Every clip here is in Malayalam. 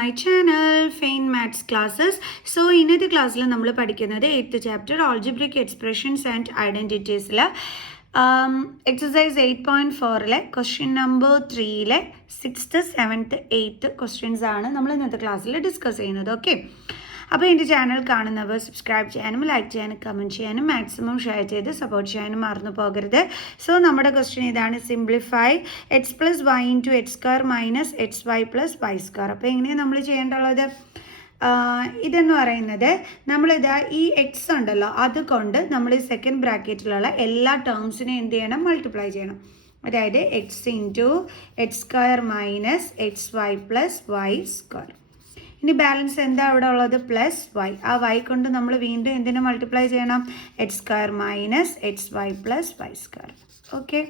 my channel Faint Maths Classes. So ഇന്നത്തെ ക്ലാസ്സിൽ നമ്മൾ പഠിക്കുന്നത് 8th chapter Algebraic Expressions and Identities exercise 8.4 question number 3 6th 7th 8th questions ആണ് നമ്മൾ ഇന്നത്തെ ക്ലാസ്സിൽ ഡിസ്കസ് ചെയ്യുന്നത്. ഓക്കെ, അപ്പോൾ എൻ്റെ ചാനൽ കാണുന്നവർ സബ്സ്ക്രൈബ് ചെയ്യാനും ലൈക്ക് ചെയ്യാനും കമൻറ്റ് ചെയ്യാനും മാക്സിമം ഷെയർ ചെയ്ത് സപ്പോർട്ട് ചെയ്യാനും മറന്നു പോകരുത്. സോ നമ്മുടെ ക്വസ്റ്റ്യൻ ഇതാണ്, simplify x plus y into x square minus x y plus y square. അപ്പോൾ എങ്ങനെയാണ് നമ്മൾ ചെയ്യേണ്ടുള്ളത്? ഇതെന്ന് പറയുന്നത് നമ്മളിതാ ഈ എക്സ് ഉണ്ടല്ലോ, അതുകൊണ്ട് നമ്മൾ ഈ സെക്കൻഡ് ബ്രാക്കറ്റിലുള്ള എല്ലാ ടേംസിനെയും എന്ത് ചെയ്യണം? മൾട്ടിപ്ലൈ ചെയ്യണം. അതായത് x into x square minus x y plus y square. ഇനി ബാലൻസ് എന്താ ഇവിടെ ഉള്ളത്? Plus Y. ആ വൈ കൊണ്ട് നമ്മൾ വീണ്ടും എന്തിനെ മൾട്ടിപ്ലൈ ചെയ്യണം? X square minus x y plus y square. Okay,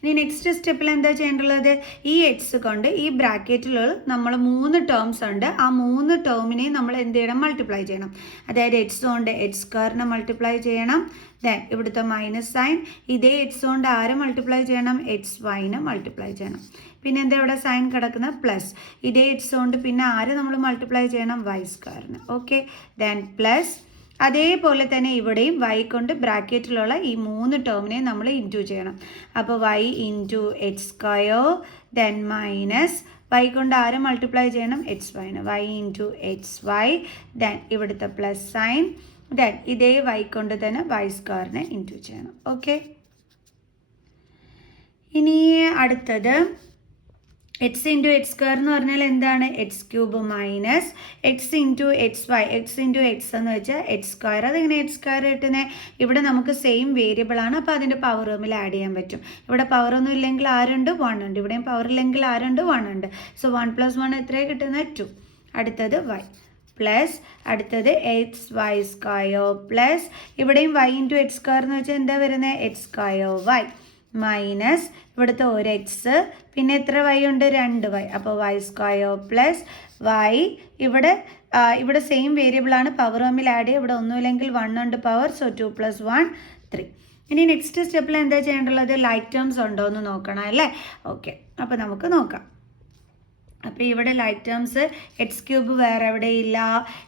ഇനി നെക്സ്റ്റ് സ്റ്റെപ്പിൽ എന്താ ചെയ്യേണ്ടുള്ളത്? ഈ എക്സ് കൊണ്ട് ഈ ബ്രാക്കറ്റിലുള്ള നമ്മൾ 3 ടേംസ് ഉണ്ട്, ആ 3 ടേമിനെയും നമ്മൾ എന്ത് ചെയ്യണം? മൾട്ടിപ്ലൈ ചെയ്യണം. അതായത് എക്സ് കൊണ്ട് എക്സ് സ്ക്വയറിനെ മൾട്ടിപ്ലൈ ചെയ്യണം. ദെൻ ഇവിടുത്തെ മൈനസ് സൈൻ, ഇതേ എക്സ് കൊണ്ട് ആരെ മൾട്ടിപ്ലൈ ചെയ്യണം? എക്സ് വൈനെ മൾട്ടിപ്ലൈ ചെയ്യണം. പിന്നെ എന്താ ഇവിടെ സൈൻ കിടക്കുന്നത്? പ്ലസ്. ഇതേ എക്സ് കൊണ്ട് പിന്നെ ആരെ നമ്മൾ മൾട്ടിപ്ലൈ ചെയ്യണം? വൈ സ്ക്വയറിന്. Okay, then plus. അതേപോലെ തന്നെ ഇവിടെയും വൈ കൊണ്ട് ബ്രാക്കറ്റിലുള്ള ഈ 3 ടേമിനെ നമ്മൾ ഇൻറ്റു ചെയ്യണം. അപ്പോൾ y into x square, then minus y കൊണ്ട് ആരെ മൾട്ടിപ്ലൈ ചെയ്യണം? എക്സ് വൈന്. Y into x y, then ഇവിടുത്തെ പ്ലസ് സൈൻ, ദെൻ ഇതേ വൈ കൊണ്ട് തന്നെ വൈ സ്ക്വയറിനെ ഇൻറ്റു ചെയ്യണം. ഓക്കെ, ഇനി അടുത്തത് എക്സ് ഇൻറ്റു എക്സ് സ്ക്വയർ എന്ന് പറഞ്ഞാൽ എന്താണ്? X cube minus x into x y. X into x എന്ന് വെച്ചാൽ എക്സ് സ്ക്വയർ. അതെങ്ങനെ എക്സ് സ്ക്വയർ കിട്ടുന്നത്? ഇവിടെ നമുക്ക് സെയിം വേരിയബിൾ ആണ്, അപ്പോൾ അതിൻ്റെ പവർ തമ്മിൽ ആഡ് ചെയ്യാൻ പറ്റും. ഇവിടെ പവർ ഒന്നും ഇല്ലെങ്കിൽ ആരുണ്ട്? 1 ഉണ്ട്. ഇവിടെയും പവർ ഇല്ലെങ്കിൽ ആരുണ്ട്? 1 ഉണ്ട്. സോ 1 + 1 എത്രയാണ് കിട്ടുന്നത്? 2. അടുത്തത് വൈ പ്ലസ്, അടുത്തത് എക്സ് വൈ സ്ക്വയർ പ്ലസ്, ഇവിടെയും വൈ ഇൻറ്റു എക്സ് സ്ക്വയർ എന്ന് വെച്ചാൽ എന്താ വരുന്നത്? എക്സ് സ്ക്വയർ വൈ മൈനസ് ഇവിടുത്തെ ഒരു എക്സ്, പിന്നെ എത്ര വൈ ഉണ്ട്? 2 വൈ. അപ്പോൾ വൈ സ്ക്വയർ പ്ലസ് വൈ, ഇവിടെ സെയിം വേരിയബിൾ ആണ്, പവർ തമ്മിൽ ആഡ് ചെയ്യുക. ഇവിടെ ഒന്നുമില്ലെങ്കിൽ 1 ഉണ്ട് പവർ, സോ 2 + 1 3. ഇനി നെക്സ്റ്റ് സ്റ്റെപ്പിൽ എന്താ ചെയ്യേണ്ടുള്ളത്? ലൈക്ക് ടേംസ് ഉണ്ടോ എന്ന് നോക്കണം അല്ലേ? ഓക്കെ, അപ്പോൾ നമുക്ക് നോക്കാം. അപ്പോൾ ഇവിടെ ലൈക്ക് ടേംസ് എക്സ് ക്യൂബ് വേറെ എവിടെയില്ല,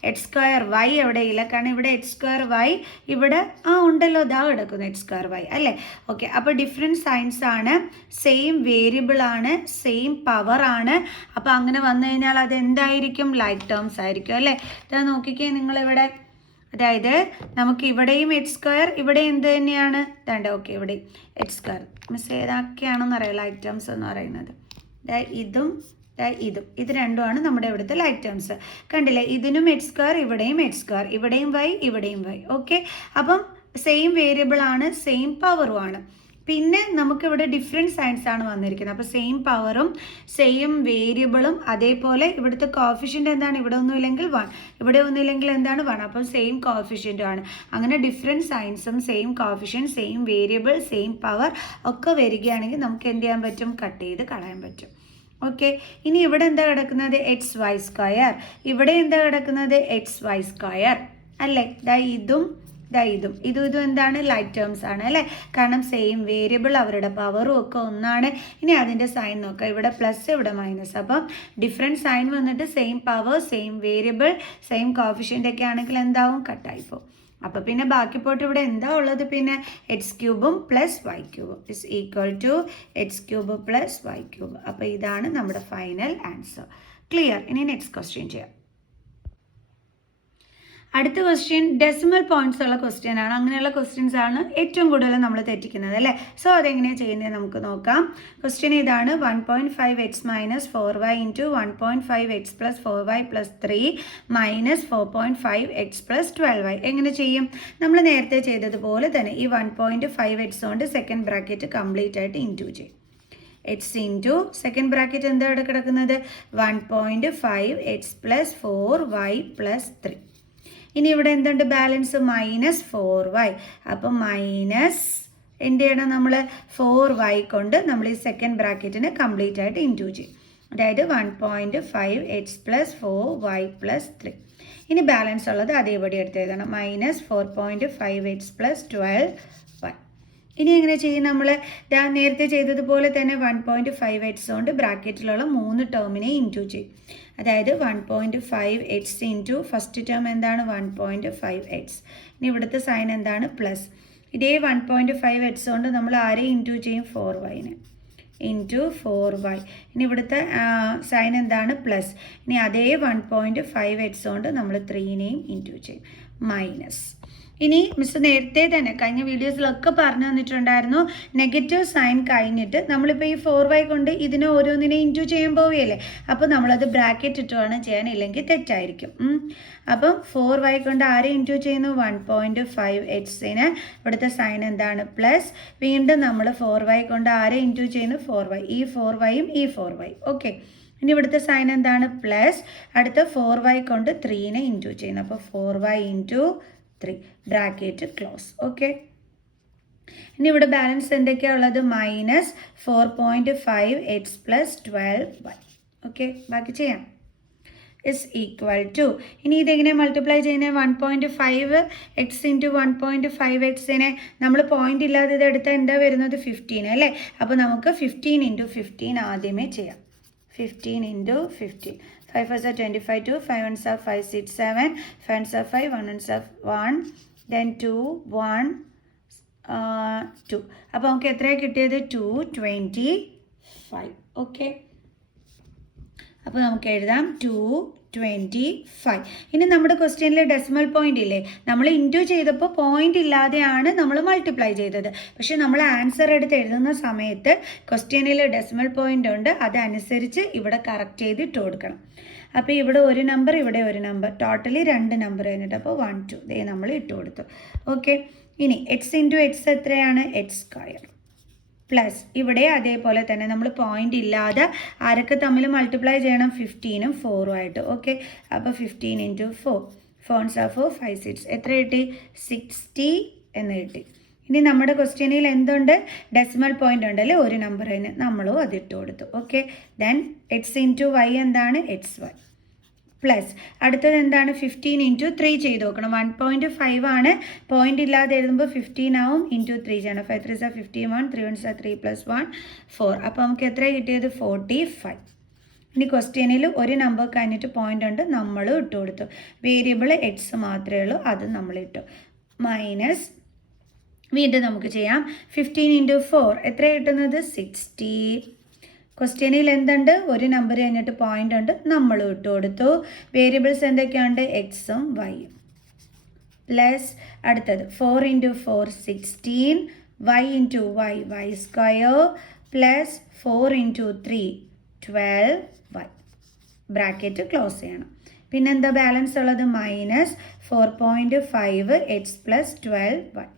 എക്സ് സ്ക്വയർ വൈ എവിടെയില്ല, കാരണം ഇവിടെ എക്സ് സ്ക്വയർ വൈ ഇവിടെ ഉണ്ടല്ലോ, ഇതാ കിടക്കുന്നു എക്സ് സ്ക്വയർ വൈ അല്ലേ? ഓക്കെ, അപ്പോൾ ഡിഫറെൻറ്റ് സൈൻസ് ആണ്, സെയിം വേരിയബിൾ ആണ്, സെയിം പവർ ആണ്. അപ്പോൾ അങ്ങനെ വന്നു കഴിഞ്ഞാൽ അത് എന്തായിരിക്കും? ലൈക്ക് ടേംസ് ആയിരിക്കും അല്ലേ? ഇതാ നോക്കിക്കേ നിങ്ങളിവിടെ, അതായത് നമുക്ക് ഇവിടെയും എക്സ് സ്ക്വയർ, ഇവിടെ എന്ത് തന്നെയാണ്? വേണ്ട. ഓക്കെ, ഇവിടെ എക്സ് സ്ക്വയർ മിസ് ഏതൊക്കെയാണെന്ന് അറിയാം ലൈക്ക് ടേംസ് എന്ന് പറയുന്നത്. ഇതും ഇത് രണ്ടുമാണ് നമ്മുടെ ഇവിടുത്തെ ലൈക്ക് ടേംസ്. കണ്ടില്ലേ? ഇതിനും എക്സ് സ്ക്വയർ, ഇവിടെയും എക്സ് സ്ക്വയർ, ഇവിടെയും വൈ, ഇവിടെയും വൈ. ഓക്കെ, അപ്പം സെയിം വേരിയബിൾ ആണ്, സെയിം പവറും ആണ്. പിന്നെ നമുക്കിവിടെ ഡിഫറെൻറ്റ് സൈൻസ് ആണ് വന്നിരിക്കുന്നത്. അപ്പോൾ സെയിം പവറും സെയിം വേരിയബിളും, അതേപോലെ ഇവിടുത്തെ കോഫിഷ്യൻ്റ് എന്താണ്? ഇവിടെ ഒന്നുമില്ലെങ്കിൽ 1, ഇവിടെ ഒന്നുമില്ലെങ്കിൽ എന്താണ്? 1. അപ്പം സെയിം കോഫിഷ്യൻ്റും ആണ്. അങ്ങനെ ഡിഫറെൻറ്റ് സൈൻസും same coefficient, same variable, same power ഒക്കെ വരികയാണെങ്കിൽ നമുക്ക് എന്ത് ചെയ്യാൻ പറ്റും? കട്ട് ചെയ്ത് കളയാൻ പറ്റും. ഓക്കെ, ഇനി ഇവിടെ എന്താ കിടക്കുന്നത്? X y square. ഇവിടെ എന്താ കിടക്കുന്നത്? എക്സ് വൈ സ്ക്വയർ അല്ലേ? ഇതും ഇതും എന്താണ്? ലൈക്ക് ടേംസ് ആണ് അല്ലേ? കാരണം സെയിം വേരിയബിൾ, അവരുടെ പവറും ഒക്കെ ഒന്നാണ്. ഇനി അതിൻ്റെ സൈൻ നോക്കാം. ഇവിടെ പ്ലസ്, ഇവിടെ മൈനസ്. അപ്പം ഡിഫറെൻറ്റ് സൈൻ വന്നിട്ട് same power, same variable, same coefficient ഒക്കെ ആണെങ്കിൽ എന്താവും? കട്ടായിപ്പോൾ. അപ്പോൾ പിന്നെ ബാക്കി പോയിട്ട് ഇവിടെ എന്താ ഉള്ളത്? പിന്നെ എക്സ് ക്യൂബും പ്ലസ് വൈ ക്യൂബും is equal to x cube plus y cube. അപ്പോൾ ഇതാണ് നമ്മുടെ ഫൈനൽ ആൻസർ. ക്ലിയർ? ഇനി നെക്സ്റ്റ് ക്വസ്റ്റ്യൻ ചെയ്യാം. അടുത്ത ക്വസ്റ്റ്യൻ ഡെസിമൽ പോയിന്റ്സ് ഉള്ള ക്വസ്റ്റ്യൻ ആണ്. അങ്ങനെയുള്ള ക്വസ്റ്റ്യൻസ് ആണ് ഏറ്റവും കൂടുതൽ നമ്മൾ തെറ്റിക്കുന്നത് അല്ലേ? സോ അതെങ്ങനെയാണ് ചെയ്യുന്നത് നമുക്ക് നോക്കാം. ക്വസ്റ്റ്യൻ ഇതാണ്, 1.5x minus 4y into 1.5x plus 4y plus 3 minus 4.5x plus 12y. എങ്ങനെ ചെയ്യും? നമ്മൾ നേരത്തെ ചെയ്തതുപോലെ തന്നെ ഈ 1.5x കൊണ്ട് സെക്കൻഡ് ബ്രാക്കറ്റ് കംപ്ലീറ്റ് ആയിട്ട് ഇൻറ്റു ചെയ്യും. എക്സ് ഇൻറ്റു സെക്കൻഡ് ബ്രാക്കറ്റ് എന്താ ഇവിടെ കിടക്കുന്നത്? 1.5x plus 4y plus 3. ഇനി ഇവിടെ എന്തുണ്ട്? Balance minus 4y. അപ്പം മൈനസ് എന്ത് ചെയ്യണം? നമ്മൾ 4y കൊണ്ട് നമ്മൾ ഈ സെക്കൻഡ് ബ്രാക്കറ്റിനെ കംപ്ലീറ്റ് ആയിട്ട് ഇൻറ്റു ചെയ്യും. അതായത് 1.5x പ്ലസ് 4y പ്ലസ് 3. ഇനി ബാലൻസ് ഉള്ളത് അതേപടി എടുത്ത് എഴുതണം. Minus 4.5x plus 12y. ഇനി എങ്ങനെ ചെയ്യും? നമ്മൾ നേരത്തെ ചെയ്തതുപോലെ തന്നെ 1.5x കൊണ്ട് ബ്രാക്കറ്റിലുള്ള 3 ടേമിനെ ഇൻറ്റു ചെയ്യും. അതായത് 1.5x ഇൻറ്റു ഫസ്റ്റ് ടേം എന്താണ്? 1.5x. ഇനി ഇവിടുത്തെ സൈൻ എന്താണ്? പ്ലസ്. ഇതേ 1.5x കൊണ്ട് നമ്മൾ ആരെ ഇൻറ്റു ചെയ്യും? 4y into 4y. ഇനി ഇവിടുത്തെ സൈൻ എന്താണ്? പ്ലസ്. ഇനി അതേ 1.5x കൊണ്ട് നമ്മൾ 3നെയും ഇൻറ്റു ചെയ്യും. മൈനസ്. ഇനി മിസ് നേരത്തെ തന്നെ കഴിഞ്ഞ വീഡിയോസിലൊക്കെ പറഞ്ഞു തന്നിട്ടുണ്ടായിരുന്നു, നെഗറ്റീവ് സൈൻ കഴിഞ്ഞിട്ട് നമ്മളിപ്പോൾ ഈ 4y കൊണ്ട് ഇതിനെ ഓരോന്നിനെ ഇൻറ്റു ചെയ്യാൻ പോവുകയല്ലേ, അപ്പോൾ നമ്മളത് ബ്രാക്കറ്റ് ഇട്ട് വേണം ചെയ്യാൻ, ഇല്ലെങ്കിൽ തെറ്റായിരിക്കും. അപ്പം 4y കൊണ്ട് ആരെ ഇൻറ്റു ചെയ്യുന്നു? 1.5xന് ഇവിടുത്തെ സൈൻ എന്താണ്? പ്ലസ്. വീണ്ടും നമ്മൾ 4y കൊണ്ട് ആരെ ഇൻറ്റു ചെയ്യുന്നു? 4y. ഈ 4yയും ഈ 4y. ഓക്കെ. ഇനി ഇവിടുത്തെ സൈൻ എന്താണ്? പ്ലസ്. അടുത്ത 4y കൊണ്ട് 3നെ ഇൻറ്റു ചെയ്യുന്നു. അപ്പോൾ 4y into 3 bracket close. Okay. ഇനി ഇവിടെ ബാലൻസ് എന്തൊക്കെയാണ് ഉള്ളത്? Minus 4.5x plus 12y. Okay, ബാക്കി ചെയ്യാം. ഇസ് ഈക്വൽ ടു, ഇനി ഇതെങ്ങനെ മൾട്ടിപ്ലൈ ചെയ്യുന്നത്? 1.5x ഇൻറ്റു 1.5xനെ നമ്മൾ പോയിന്റ് ഇല്ലാതെ ഇത് എടുത്താൽ എന്താ വരുന്നത്? 15 അല്ലേ? അപ്പോൾ നമുക്ക് 15 ഇൻറ്റു 15 ആദ്യമേ ചെയ്യാം. 15 ഇൻറ്റു 15. 5 4 25, 2 5 1 5 6 7, 5 1 5, 1 1 1, then 2 1 2. അപ്പോൾ നമുക്ക് എത്രയാണ് കിട്ടിയത്? 225. ഓക്കെ, അപ്പോൾ നമുക്ക് എഴുതാം 225. ഇനി നമ്മുടെ ക്വസ്റ്റ്യനിൽ ഡെസിമൽ പോയിന്റ് ഇല്ലേ, നമ്മൾ ഇൻറ്റു ചെയ്തപ്പോൾ പോയിന്റ് ഇല്ലാതെയാണ് നമ്മൾ മൾട്ടിപ്ലൈ ചെയ്തത്. പക്ഷെ നമ്മൾ ആൻസർ എടുത്ത് എഴുതുന്ന സമയത്ത് ക്വസ്റ്റ്യനിൽ ഡെസിമൽ പോയിന്റ് ഉണ്ട്, അതനുസരിച്ച് ഇവിടെ കറക്റ്റ് ചെയ്ത് ഇട്ട് കൊടുക്കണം. അപ്പോൾ ഇവിടെ ഒരു നമ്പർ, ഇവിടെ ഒരു നമ്പർ, ടോട്ടലി 2 നമ്പർ കഴിഞ്ഞിട്ട് അപ്പോൾ 1 2 ദേ നമ്മൾ ഇട്ട് കൊടുത്തു. ഓക്കെ. ഇനി എക്സ് ഇൻറ്റു എക്സ് എത്രയാണ്? X square plus. ഇവിടെ അതേപോലെ തന്നെ നമ്മൾ പോയിന്റ് ഇല്ലാതെ ആരൊക്കെ തമ്മിൽ മൾട്ടിപ്ലൈ ചെയ്യണം? 15ഉം 4ഉം ആയിട്ട്. ഓക്കെ, അപ്പോൾ 15 ഇൻറ്റു 4, 4 4 5 6, എത്ര കിട്ടി? 60 എന്ന് കിട്ടി. ഇനി നമ്മുടെ ക്വസ്റ്റ്യനിൽ എന്തുണ്ട്? ഡെസിമൽ പോയിന്റ് ഉണ്ടല്ലേ, ഒരു നമ്പറിന്, നമ്മളും അതിട്ട് കൊടുത്തു. Okay, then x into y എന്താണ്? X y plus. അടുത്തത് എന്താണ്? 15 ഇൻറ്റു 3 ചെയ്ത് നോക്കണം. 1.5 ആണ്, പോയിന്റ് ഇല്ലാതെ എഴുതുമ്പോൾ 15 ആവും, ഇൻറ്റു 3 ചെയ്യണം. 5 3 51, 3 1 3 + 1 4. അപ്പോൾ നമുക്ക് എത്ര കിട്ടിയത്? 45. ഇനി ക്വസ്റ്റ്യനിൽ ഒരു നമ്പർ കഴിഞ്ഞിട്ട് പോയിന്റ് ഉണ്ട്, നമ്മൾ ഇട്ട് കൊടുത്തു. വേരിയബിൾ എക്സ് മാത്രമേ ഉള്ളൂ, അത് നമ്മൾ ഇട്ടു. മൈനസ്. വീണ്ടും നമുക്ക് ചെയ്യാം. 15 ഇൻറ്റു 4 എത്ര കിട്ടുന്നത്? 60. ക്വസ്റ്റ്യനിൽ എന്തുണ്ട്? ഒരു നമ്പർ കഴിഞ്ഞിട്ട് പോയിന്റ് ഉണ്ട്, നമ്മൾ ഇട്ട് കൊടുത്തു. വേരിയബിൾസ് എന്തൊക്കെയുണ്ട്? എക്സും വൈയും. പ്ലസ് അടുത്തത് 4 into 4 16, y into y y square plus 4 into 3 12y. Bracket close ചെയ്യണം. പിന്നെന്താ ബാലൻസ് ഉള്ളത്? Minus 4.5x plus 12y.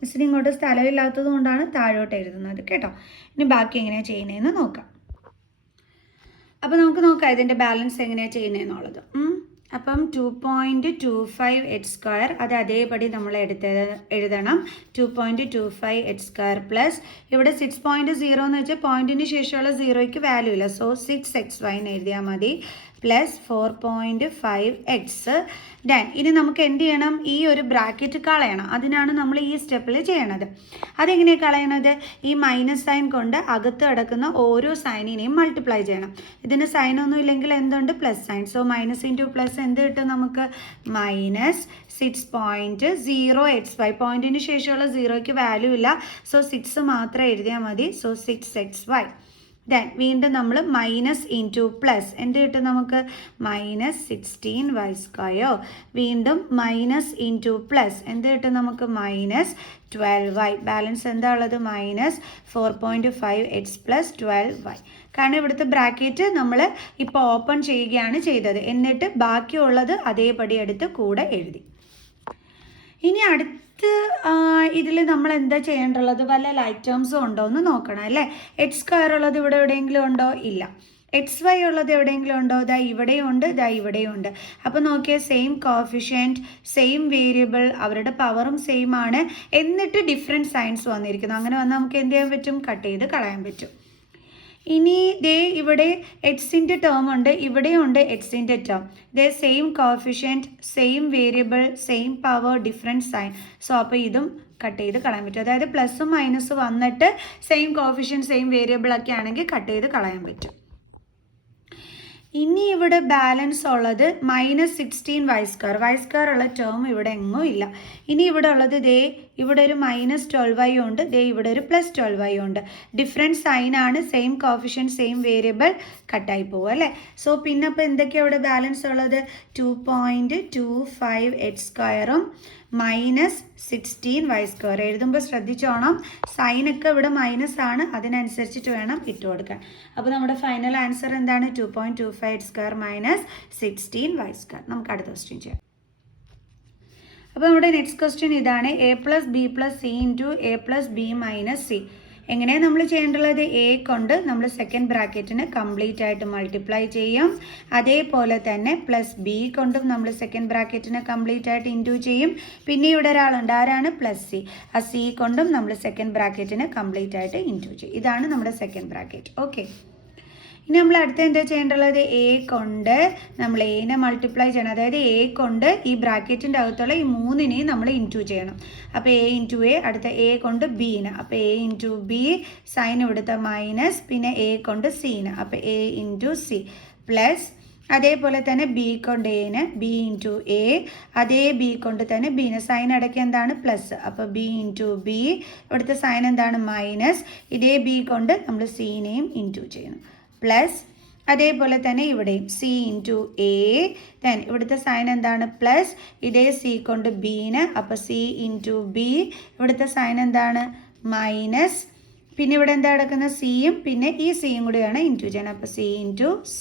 മിസ്സിന് ഇങ്ങോട്ട് സ്ഥലമില്ലാത്തത് കൊണ്ടാണ് താഴോട്ട് എഴുതുന്നത് കേട്ടോ. ഇനി ബാക്കി എങ്ങനെയാണ് ചെയ്യുന്നതെന്ന് നോക്കാം. അപ്പോൾ നമുക്ക് നോക്കാം ഇതിൻ്റെ ബാലൻസ് എങ്ങനെയാണ് ചെയ്യുന്നതെന്നുള്ളത്. അപ്പം 2.25x² അത് അതേപടി നമ്മൾ എഴുതണം. 2.25x² പ്ലസ് ഇവിടെ 6.0 എന്ന് വെച്ചാൽ പോയിന്റിന് ശേഷമുള്ള 0യ്ക്ക് വാല്യൂ ഇല്ല, സോ 6xy എന്ന് എഴുതിയാൽ മതി. Plus 4.5x. ഡൻ. ഇനി നമുക്ക് എന്ത് ചെയ്യണം? ഈ ഒരു ബ്രാക്കറ്റ് കളയണം. അതിനാണ് നമ്മൾ ഈ സ്റ്റെപ്പിൽ ചെയ്യണത്. അതെങ്ങനെയാണ് കളയണത്? ഈ മൈനസ് സൈൻ കൊണ്ട് അകത്ത് കിടക്കുന്ന ഓരോ സൈനിനെയും മൾട്ടിപ്ലൈ ചെയ്യണം. ഇതിന് സൈനൊന്നും ഇല്ലെങ്കിൽ എന്തുണ്ട്? Plus sine. So minus into plus എന്ത് കിട്ടും നമുക്ക്? Minus 6.0xy. പോയിന്റിന് ശേഷമുള്ള 0യ്ക്ക് വാല്യൂ ഇല്ല, സോ 6 മാത്രം എഴുതിയാൽ മതി. So 6xy. ദെൻ വീണ്ടും നമ്മൾ മൈനസ് ഇൻറ്റു പ്ലസ് എന്ത് കിട്ടും നമുക്ക്? Minus 16y². വീണ്ടും മൈനസ് ഇൻറ്റു പ്ലസ് എന്ത് കിട്ടും നമുക്ക്? Minus 12y. ബാലൻസ് എന്താ ഉള്ളത്? Minus 4.5x plus 12y. കാരണം ഇവിടുത്തെ ബ്രാക്കറ്റ് നമ്മൾ ഇപ്പോൾ ഓപ്പൺ ചെയ്യുകയാണ് ചെയ്തത്, എന്നിട്ട് ബാക്കിയുള്ളത് അതേപടി എടുത്ത് കൂടെ എഴുതി. ഇനി അടുത്ത ഇതിൽ നമ്മൾ എന്താ ചെയ്യേണ്ടുള്ളത്? വല്ല ലൈക്ക് ടേംസും ഉണ്ടോ എന്ന് നോക്കണം അല്ലേ. x² ഉള്ളത് ഇവിടെ എവിടെയെങ്കിലും ഉണ്ടോ? ഇല്ല. xy ഉള്ളത് എവിടെയെങ്കിലും ഉണ്ടോ? ദാ ഇവിടെയും ഉണ്ട്, ദാ ഇവിടെയും ഉണ്ട്. അപ്പോൾ നോക്കിയാൽ സെയിം കോഫിഷ്യൻറ്റ്, സെയിം വേരിയബിൾ, അവരുടെ പവറും സെയിം ആണ്, എന്നിട്ട് ഡിഫറെൻറ്റ് സൈൻസ് വന്നിരിക്കുന്നു. അങ്ങനെ വന്നാൽ നമുക്ക് എന്ത് ചെയ്യാൻ പറ്റും? കട്ട് ചെയ്ത് കളയാൻ പറ്റും. ഇനി ദേ ഇവിടെ എക്സിൻ്റെ ടേം ഉണ്ട്, ഇവിടെയുണ്ട് എക്സിൻ്റെ ടേം. ദേ same coefficient, same variable, same power, different sign. So അപ്പോൾ ഇതും കട്ട് ചെയ്ത് കളയാൻ പറ്റും. അതായത് പ്ലസും മൈനസും വന്നിട്ട് സെയിം കോഫിഷ്യൻ സെയിം വേരിയബിൾ ഒക്കെ ആണെങ്കിൽ കട്ട് ചെയ്ത് കളയാൻ പറ്റും. ഇനി ഇവിടെ ബാലൻസ് ഉള്ളത് -16y². y² ഉള്ള ടേം ഇവിടെ എങ്ങും ഇല്ല. ഇനി ഇവിടെ ഉള്ളത് ദേ ഇവിടെ ഒരു -12y ഉണ്ട്, ദേ ഇവിടെ ഒരു +12y ഉണ്ട്. ഡിഫറെൻറ്റ് സൈനാണ്, സെയിം കോഫിഷ്യൻ സെയിം വേരിയബിൾ കട്ടായി പോകും അല്ലേ. സോ പിന്നെ അപ്പോൾ എന്തൊക്കെയാണ് ഇവിടെ ബാലൻസ് ഉള്ളത്? 2.25x² -16y². എഴുതുമ്പോൾ ശ്രദ്ധിച്ചോണം, സൈനൊക്കെ ഇവിടെ മൈനസ് ആണ്, അതിനനുസരിച്ചിട്ട് വേണം ഇട്ട് കൊടുക്കാൻ. അപ്പോൾ നമ്മുടെ ഫൈനൽ ആൻസർ എന്താണ്? 2.25x² -16y². നമുക്ക് അടുത്ത ക്വസ്റ്റ്യൻ ചെയ്യാം. അപ്പോൾ നമ്മുടെ നെക്സ്റ്റ് ക്വസ്റ്റ്യൻ ഇതാണ്, a + b + c × a + b - c. എങ്ങനെയാണ് നമ്മൾ ചെയ്യേണ്ടത്? എ കൊണ്ട് നമ്മൾ സെക്കൻഡ് ബ്രാക്കറ്റിന് കംപ്ലീറ്റ് ആയിട്ട് മൾട്ടിപ്ലൈ ചെയ്യും. അതേപോലെ തന്നെ +b കൊണ്ടും നമ്മൾ സെക്കൻഡ് ബ്രാക്കറ്റിന് കംപ്ലീറ്റ് ആയിട്ട് ഇൻറ്റു ചെയ്യും. പിന്നെ ഇവിടെ ഒരാളുണ്ട്, ആരാണ്? +c. ആ c കൊണ്ടും നമ്മൾ സെക്കൻഡ് ബ്രാക്കറ്റിന് കംപ്ലീറ്റ് ആയിട്ട് ഇൻറ്റു ചെയ്യും. ഇതാണ് നമ്മുടെ സെക്കൻഡ് ബ്രാക്കറ്റ്. ഓക്കെ, ഇനി നമ്മൾ അടുത്ത എന്താ ചെയ്യേണ്ടത്? എ കൊണ്ട് നമ്മൾ എനെ മൾട്ടിപ്ലൈ ചെയ്യണം. അതായത് എ കൊണ്ട് ഈ ബ്രാക്കറ്റിൻ്റെ അകത്തുള്ള ഈ 3നെയും നമ്മൾ ഇൻറ്റു ചെയ്യണം. അപ്പോൾ a × a, അടുത്ത എ കൊണ്ട് ബീന്, അപ്പോൾ a × b, സൈൻ ഇവിടുത്തെ മൈനസ്, പിന്നെ a കൊണ്ട് സീന്, അപ്പോൾ a × c പ്ലസ്, അതേപോലെ തന്നെ ബി കൊണ്ട് എന് b × a, അതേ ബി കൊണ്ട് തന്നെ ബീന്, സൈൻ ഇടയ്ക്ക് എന്താണ്? പ്ലസ്, അപ്പോൾ b × b, ഇവിടുത്തെ സൈൻ എന്താണ്? മൈനസ്, ഇതേ ബി കൊണ്ട് നമ്മൾ സീനെയും ഇൻറ്റു ചെയ്യുന്നു, പ്ലസ്, അതേപോലെ തന്നെ ഇവിടെയും c × a, ദെൻ ഇവിടുത്തെ സൈൻ എന്താണ്? പ്ലസ്, ഇതേ c കൊണ്ട് ബീന്, അപ്പോൾ c × b, ഇവിടുത്തെ സൈൻ എന്താണ്? മൈനസ്, പിന്നെ ഇവിടെ എന്താ കിടക്കുന്നത്? സിയും പിന്നെ ഈ സിയും കൂടിയാണ് ഇൻറ്റു ചെയ്യണം, അപ്പോൾ c × c.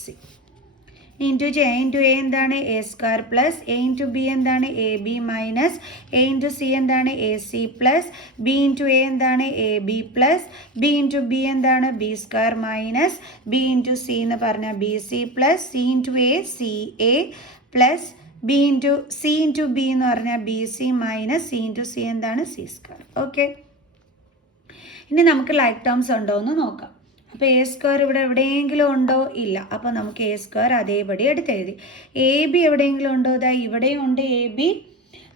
Into a × a എന്താണ്? a² പ്ലസ്, a × b എന്താണ്? ab മൈനസ്, a × c എന്താണ്? ac പ്ലസ്, b × a എന്താണ്? ab പ്ലസ്, b × b എന്താണ്? b² മൈനസ്, b × c എന്ന് പറഞ്ഞാൽ bc plus, c × a ca plus, c × b എന്ന് പറഞ്ഞാൽ bc മൈനസ്, c × c എന്താണ്? c². ഓക്കെ, ഇനി നമുക്ക് ലൈക്ക് ടേംസ് ഉണ്ടോ എന്ന് നോക്കാം. അപ്പോൾ a² ഇവിടെ എവിടെയെങ്കിലും ഉണ്ടോ? ഇല്ല. അപ്പോൾ നമുക്ക് a² അതേപടി എടുത്തെഴുതി. എ ബി എവിടെയെങ്കിലും ഉണ്ടോ? ഇതാ ഇവിടെയും ഉണ്ട് എ ബി,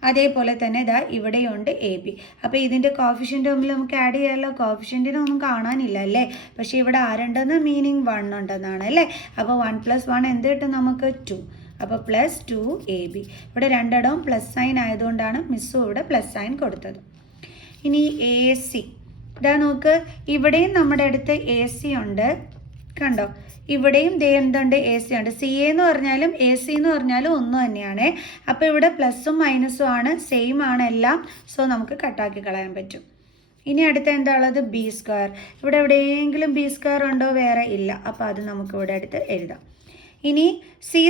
അതേപോലെ തന്നെ ഇതാ ഇവിടെയുണ്ട് എ ബി. അപ്പോൾ ഇതിൻ്റെ കോഫിഷ്യൻ്റ് തമ്മിൽ നമുക്ക് ആഡ് ചെയ്യാമല്ലോ. കോഫിഷ്യൻറ്റിനെ ഒന്നും കാണാനില്ല അല്ലേ, പക്ഷേ ഇവിടെ ആരുണ്ടെന്ന് മീനിങ് 1 ഉണ്ടെന്നാണ് അല്ലേ. അപ്പോൾ 1 + 1 എന്ത് കിട്ടും നമുക്ക്? 2. അപ്പോൾ +2ab. ഇവിടെ രണ്ടിടവും പ്ലസ് സൈൻ ആയതുകൊണ്ടാണ് മിസ്സും ഇവിടെ പ്ലസ് സൈൻ കൊടുത്തത്. ഇനി AC, ഇതാ നോക്ക്, ഇവിടെയും നമ്മുടെ അടുത്ത് AC ഉണ്ട്, കണ്ടോ? ഇവിടെയും എന്തുണ്ട്? AC ഉണ്ട്. CA എന്ന് പറഞ്ഞാലും AC എന്ന് പറഞ്ഞാലും ഒന്നും തന്നെയാണ്. അപ്പോൾ ഇവിടെ പ്ലസും മൈനസും ആണ്, സെയിം ആണ് എല്ലാം. സോ നമുക്ക് കട്ടാക്കി കളയാൻ പറ്റും. ഇനി അടുത്ത എന്താ ഉള്ളത്? b². ഇവിടെ എവിടെയെങ്കിലും b² ഉണ്ടോ? വേറെ ഇല്ല. അപ്പോൾ അത് നമുക്ക് ഇവിടെ അടുത്ത് എഴുതാം. ഇനി c²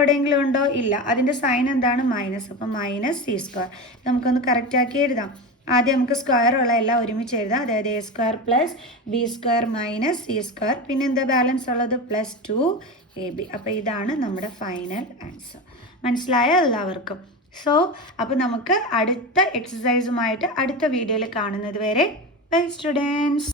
എവിടെയെങ്കിലും ഉണ്ടോ? ഇല്ല. അതിൻ്റെ സൈൻ എന്താണ്? മൈനസ്, അപ്പോൾ -c². നമുക്കൊന്ന് കറക്റ്റാക്കി എഴുതാം. ആദ്യം നമുക്ക് സ്ക്വയർ ഉള്ള എല്ലാം ഒരുമിച്ച് എഴുതാം. അതായത് a² plus b² minus c², പിന്നെ എന്താ ബാലൻസ് ഉള്ളത്? +2ab. അപ്പോൾ ഇതാണ് നമ്മുടെ ഫൈനൽ ആൻസർ. മനസ്സിലായ എല്ലാവർക്കും? സോ അപ്പോൾ നമുക്ക് അടുത്ത എക്സസൈസുമായിട്ട് അടുത്ത വീഡിയോയിൽ കാണുന്നത് വരെ ബൈ സ്റ്റുഡൻസ്.